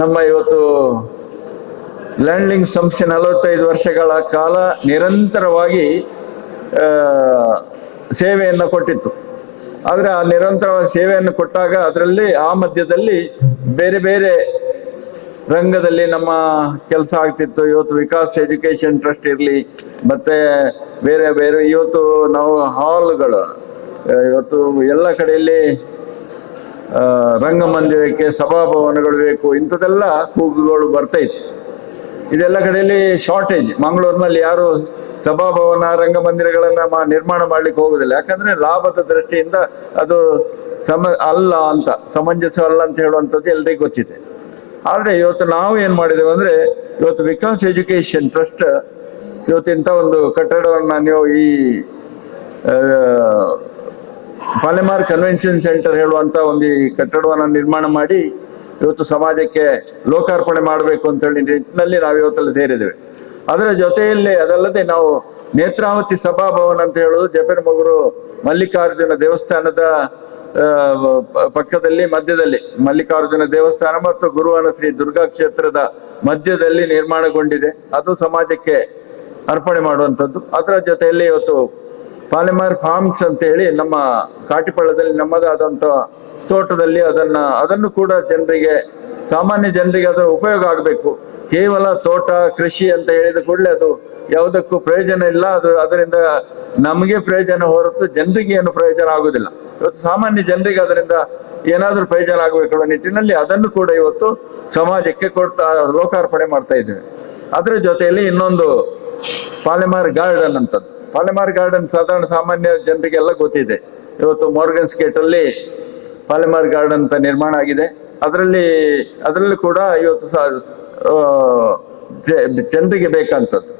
ನಮ್ಮ ಇವತ್ತು ಲ್ಯಾಂಡ್ಲಿಂಗ್ ಸಂಸ್ಥೆ 45 ವರ್ಷಗಳ ಕಾಲ ನಿರಂತರವಾಗಿ ಸೇವೆಯನ್ನು ಕೊಟ್ಟಿತ್ತು. ಆದರೆ ಆ ನಿರಂತರವಾದ ಸೇವೆಯನ್ನು ಕೊಟ್ಟಾಗ ಅದರಲ್ಲಿ ಆ ಮಧ್ಯದಲ್ಲಿ ಬೇರೆ ಬೇರೆ ರಂಗದಲ್ಲಿ ನಮ್ಮ ಕೆಲಸ ಆಗ್ತಿತ್ತು. ಇವತ್ತು ವಿಕಾಸ್ ಎಜುಕೇಶನ್ ಟ್ರಸ್ಟ್ ಇರಲಿ, ಮತ್ತೆ ಬೇರೆ ಬೇರೆ ಇವತ್ತು ನಾವು ಹಾಲ್ಗಳು ಇವತ್ತು ಎಲ್ಲ ಕಡೆಯಲ್ಲಿ ರಂಗಮಂದಿರಕ್ಕೆ ಸಭಾಭವನಗಳು ಬೇಕು, ಇಂಥದ್ದೆಲ್ಲ ಕೂಗುಗಳು ಬರ್ತಾ ಇತ್ತು. ಇದೆಲ್ಲ ಕಡೆಯಲ್ಲಿ ಶಾರ್ಟೇಜ್. ಮಂಗಳೂರಿನಲ್ಲಿ ಯಾರು ಸಭಾಭವನ ರಂಗಮಂದಿರಗಳನ್ನ ನಿರ್ಮಾಣ ಮಾಡ್ಲಿಕ್ಕೆ ಹೋಗುದಿಲ್ಲ, ಯಾಕಂದ್ರೆ ಲಾಭದ ದೃಷ್ಟಿಯಿಂದ ಅದು ಅಲ್ಲ ಅಂತ, ಸಮಂಜಸ ಅಲ್ಲ ಅಂತ ಹೇಳುವಂಥದ್ದು ಎಲ್ರಿಗೂ ಗೊತ್ತಿದೆ. ಆದ್ರೆ ಇವತ್ತು ನಾವು ಏನ್ ಮಾಡಿದ್ದೇವೆ ಅಂದ್ರೆ, ಇವತ್ತು ವಿಕಾಸ್ ಎಜುಕೇಶನ್ ಟ್ರಸ್ಟ್ ಇವತ್ತಿಂತ ಒಂದು ಕಟ್ಟಡವನ್ನ ನೀವು ಈ ಪಾಲೆಮಾರ್ ಕನ್ವೆನ್ಷನ್ ಸೆಂಟರ್ ಹೇಳುವಂತ ಒಂದು ಈ ಕಟ್ಟಡವನ್ನ ನಿರ್ಮಾಣ ಮಾಡಿ ಇವತ್ತು ಸಮಾಜಕ್ಕೆ ಲೋಕಾರ್ಪಣೆ ಮಾಡಬೇಕು ಅಂತ ಹೇಳಿ ನಿಟ್ಟಿನಲ್ಲಿ ನಾವು ಇವತ್ತಲ್ಲಿ ಸೇರಿದ್ದೇವೆ. ಅದರ ಜೊತೆಯಲ್ಲಿ ಅದಲ್ಲದೆ ನಾವು ನೇತ್ರಾವತಿ ಸಭಾಭವನ ಅಂತ ಹೇಳುದು ಜಪೆನಮೊಗರು ಮಲ್ಲಿಕಾರ್ಜುನ ದೇವಸ್ಥಾನದ ಪಕ್ಕದಲ್ಲಿ ಮಧ್ಯದಲ್ಲಿ, ಮಲ್ಲಿಕಾರ್ಜುನ ದೇವಸ್ಥಾನ ಮತ್ತು ಗುರುವನ ಶ್ರೀ ದುರ್ಗಾ ಕ್ಷೇತ್ರದ ಮಧ್ಯದಲ್ಲಿ ನಿರ್ಮಾಣಗೊಂಡಿದೆ. ಅದು ಸಮಾಜಕ್ಕೆ ಅರ್ಪಣೆ ಮಾಡುವಂಥದ್ದು. ಅದರ ಜೊತೆಯಲ್ಲಿ ಇವತ್ತು ಪಾಲೆಮಾರ್ ಫಾರ್ಮ್ಸ್ ಅಂತ ಹೇಳಿ ನಮ್ಮ ಕಾಟಿಪಳ್ಳದಲ್ಲಿ ನಮ್ಮದಾದಂಥ ತೋಟದಲ್ಲಿ ಅದನ್ನು ಕೂಡ ಜನರಿಗೆ, ಸಾಮಾನ್ಯ ಜನರಿಗೆ ಅದರ ಉಪಯೋಗ ಆಗಬೇಕು. ಕೇವಲ ತೋಟ ಕೃಷಿ ಅಂತ ಹೇಳಿದ ಕೂಡಲೇ ಅದು ಯಾವುದಕ್ಕೂ ಪ್ರಯೋಜನ ಇಲ್ಲ. ಅದರಿಂದ ನಮಗೆ ಪ್ರಯೋಜನ ಹೊರತು ಜನರಿಗೆ ಏನು ಪ್ರಯೋಜನ ಆಗುದಿಲ್ಲ. ಇವತ್ತು ಸಾಮಾನ್ಯ ಜನರಿಗೆ ಅದರಿಂದ ಏನಾದ್ರೂ ಪ್ರಯೋಜನ ಆಗಬೇಕು ನಿಟ್ಟಿನಲ್ಲಿ ಅದನ್ನು ಕೂಡ ಇವತ್ತು ಸಮಾಜಕ್ಕೆ ಲೋಕಾರ್ಪಣೆ ಮಾಡ್ತಾ ಇದ್ದೇವೆ. ಅದರ ಜೊತೆಯಲ್ಲಿ ಇನ್ನೊಂದು ಪಾಲೆಮಾರ್ ಗಾರ್ಡನ್ ಅಂತದ್ದು. ಪಾಲೆಮಾರ್ ಗಾರ್ಡನ್ ಸಾಧಾರಣ ಸಾಮಾನ್ಯ ಜನರಿಗೆಲ್ಲ ಗೊತ್ತಿದೆ. ಇವತ್ತು ಮಾರ್ಗನ್ಸ್ ಗೇಟ್ ಅಲ್ಲಿ ಪಾಲೆಮಾರ್ ಗಾರ್ಡನ್ ಅಂತ ನಿರ್ಮಾಣ ಆಗಿದೆ. ಅದರಲ್ಲಿ ಕೂಡ ಇವತ್ತು ಜನರಿಗೆ ಬೇಕಂತದ್ದು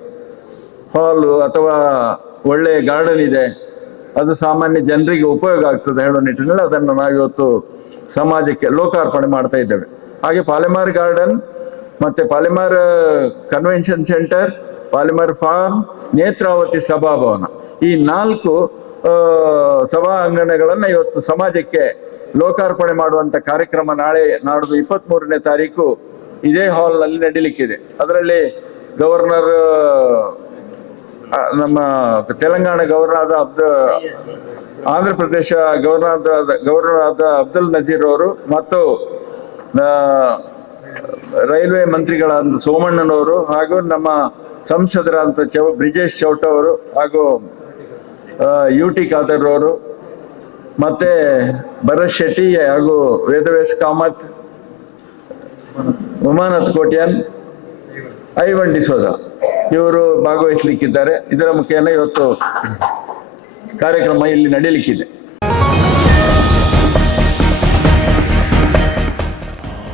ಹಾಲು ಅಥವಾ ಒಳ್ಳೆ ಗಾರ್ಡನ್ ಇದೆ, ಅದು ಸಾಮಾನ್ಯ ಜನರಿಗೆ ಉಪಯೋಗ ಆಗ್ತದೆ ಹೇಳೋ ನಿಟ್ಟಿನಲ್ಲಿ ಅದನ್ನು ನಾವಿವತ್ತು ಸಮಾಜಕ್ಕೆ ಲೋಕಾರ್ಪಣೆ ಮಾಡ್ತಾ ಇದ್ದೇವೆ. ಹಾಗೆ ಪಾಲೆಮಾರ್ ಗಾರ್ಡನ್ ಮತ್ತೆ Palemar convention centre, Palemar farm, Netravati ಸಭಾಭವನ, ಈ 4 ಸಭಾ ಅಂಗಣಗಳನ್ನ ಇವತ್ತು ಸಮಾಜಕ್ಕೆ ಲೋಕಾರ್ಪಣೆ ಮಾಡುವಂತ ಕಾರ್ಯಕ್ರಮ ನಾಡ್ದು 23ನೇ ತಾರೀಕು ಇದೇ ಹಾಲ್ ನಲ್ಲಿ ನಡೀಲಿಕ್ಕಿದೆ. ಅದರಲ್ಲಿ ಗವರ್ನರ್, ನಮ್ಮ ತೆಲಂಗಾಣ ಗವರ್ನರ್ ಆಂಧ್ರ ಪ್ರದೇಶ ಗವರ್ನರ್ ಆದ ಅಬ್ದುಲ್ ನಜೀರ್ ಅವರು ಮತ್ತು ರೈಲ್ವೆ ಮಂತ್ರಿಗಳಾದ ಸೋಮಣ್ಣನವರು ಹಾಗೂ ನಮ್ಮ ಸಂಸದರಾದ ಬ್ರಿಜೇಶ್ ಚೌಟ ಅವರು ಹಾಗೂ UT ಖಾದರ್ ಅವರು ಮತ್ತೆ ಭರತ್ ಶೆಟ್ಟಿ ಹಾಗೂ ವೇದವೇಶ್ ಕಾಮತ್, ಉಮಾನಾಥ್ ಕೋಟ್ಯಾನ್, ಐವನ್ ಡಿಸೋಜ ಇವರು ಭಾಗವಹಿಸಲಿಕ್ಕಿದ್ದಾರೆ. ಇದರ ಮುಖೇನ ಇವತ್ತು ಕಾರ್ಯಕ್ರಮ ಇಲ್ಲಿ ನಡೀಲಿಕ್ಕಿದೆ.